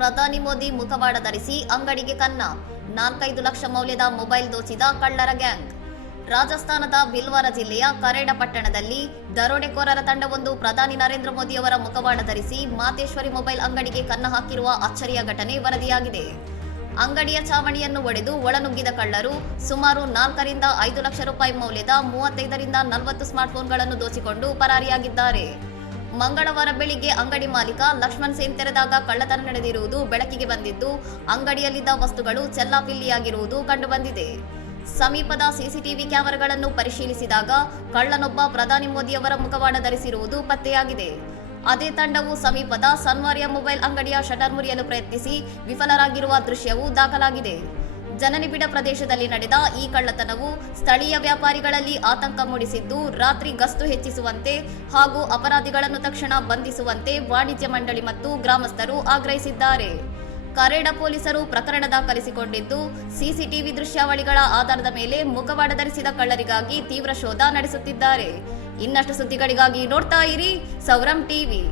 ಪ್ರಧಾನಿ ಮೋದಿ ಮುಖವಾಡ ಧರಿಸಿ ಅಂಗಡಿಗೆ ಕನ್ನ 4-5 ಲಕ್ಷ ಮೌಲ್ಯದ ಮೊಬೈಲ್ ದೋಚಿದ ಕಳ್ಳರ ಗ್ಯಾಂಗ್. ರಾಜಸ್ಥಾನದ ಭಿಲ್ವಾರ ಜಿಲ್ಲೆಯ ಕರೇಡ ಪಟ್ಟಣದಲ್ಲಿ ದರೋಡೆಕೋರರ ತಂಡವೊಂದು ಪ್ರಧಾನಿ ನರೇಂದ್ರ ಮೋದಿಯವರ ಮುಖವಾಡ ಧರಿಸಿ ಮಾತೇಶ್ವರಿ ಮೊಬೈಲ್ ಅಂಗಡಿಗೆ ಕನ್ನ ಹಾಕಿರುವ ಅಚ್ಚರಿಯ ಘಟನೆ ವರದಿಯಾಗಿದೆ. ಅಂಗಡಿಯ ಚಾವಣಿಯನ್ನು ಒಡೆದು ಒಳನುಗ್ಗಿದ ಕಳ್ಳರು ಸುಮಾರು 4ರಿಂದ 5 ಲಕ್ಷ ರೂಪಾಯಿ ಮೌಲ್ಯದ 35ರಿಂದ 40 ಸ್ಮಾರ್ಟ್ಫೋನ್ಗಳನ್ನು ದೋಚಿಕೊಂಡು ಪರಾರಿಯಾಗಿದ್ದಾರೆ. ಮಂಗಳವಾರ ಬೆಳಿಗ್ಗೆ ಅಂಗಡಿ ಮಾಲೀಕ ಲಕ್ಷ್ಮಣ್ ಸೇನ್ ತೆರೆದಾಗ ಕಳ್ಳತನ ನಡೆದಿರುವುದು ಬೆಳಕಿಗೆ ಬಂದಿದ್ದು, ಅಂಗಡಿಯಲ್ಲಿದ್ದ ವಸ್ತುಗಳು ಚೆಲ್ಲಾಪಿಲ್ಲಿಯಾಗಿರುವುದು ಕಂಡುಬಂದಿದೆ. ಸಮೀಪದ ಸಿಸಿಟಿವಿ ಕ್ಯಾಮೆರಾಗಳನ್ನು ಪರಿಶೀಲಿಸಿದಾಗ ಕಳ್ಳನೊಬ್ಬ ಪ್ರಧಾನಿ ಮೋದಿಯವರ ಮುಖವಾಡ ಧರಿಸಿರುವುದು ಪತ್ತೆಯಾಗಿದೆ. ಅದೇ ತಂಡವು ಸಮೀಪದ ಸನ್ವಾರಿಯ ಮೊಬೈಲ್ ಅಂಗಡಿಯ ಶಟರ್ ಮುರಿಯಲು ಪ್ರಯತ್ನಿಸಿ ವಿಫಲರಾಗಿರುವ ದೃಶ್ಯವೂ ದಾಖಲಾಗಿದೆ. ಜನನಿಬಿಡ ಪ್ರದೇಶದಲ್ಲಿ ನಡೆದ ಈ ಕಳ್ಳತನವು ಸ್ಥಳೀಯ ವ್ಯಾಪಾರಿಗಳಲ್ಲಿ ಆತಂಕ ಮೂಡಿಸಿದ್ದು, ರಾತ್ರಿ ಗಸ್ತು ಹೆಚ್ಚಿಸುವಂತೆ ಹಾಗೂ ಅಪರಾಧಿಗಳನ್ನು ತಕ್ಷಣ ಬಂಧಿಸುವಂತೆ ವಾಣಿಜ್ಯ ಮಂಡಳಿ ಮತ್ತು ಗ್ರಾಮಸ್ಥರು ಆಗ್ರಹಿಸಿದ್ದಾರೆ. ಕರೇಡ ಪೊಲೀಸರು ಪ್ರಕರಣ ದಾಖಲಿಸಿಕೊಂಡಿದ್ದು, ಸಿಸಿಟಿವಿ ದೃಶ್ಯಾವಳಿಗಳ ಆಧಾರದ ಮೇಲೆ ಮುಖವಾಡ ಧರಿಸಿದ ಕಳ್ಳರಿಗಾಗಿ ತೀವ್ರ ಶೋಧ ನಡೆಸುತ್ತಿದ್ದಾರೆ. ಇನ್ನಷ್ಟು ಸುದ್ದಿಗಳಿಗಾಗಿ ನೋಡ್ತಾ ಇರಿ ಸೌರಂ ಟಿವಿ.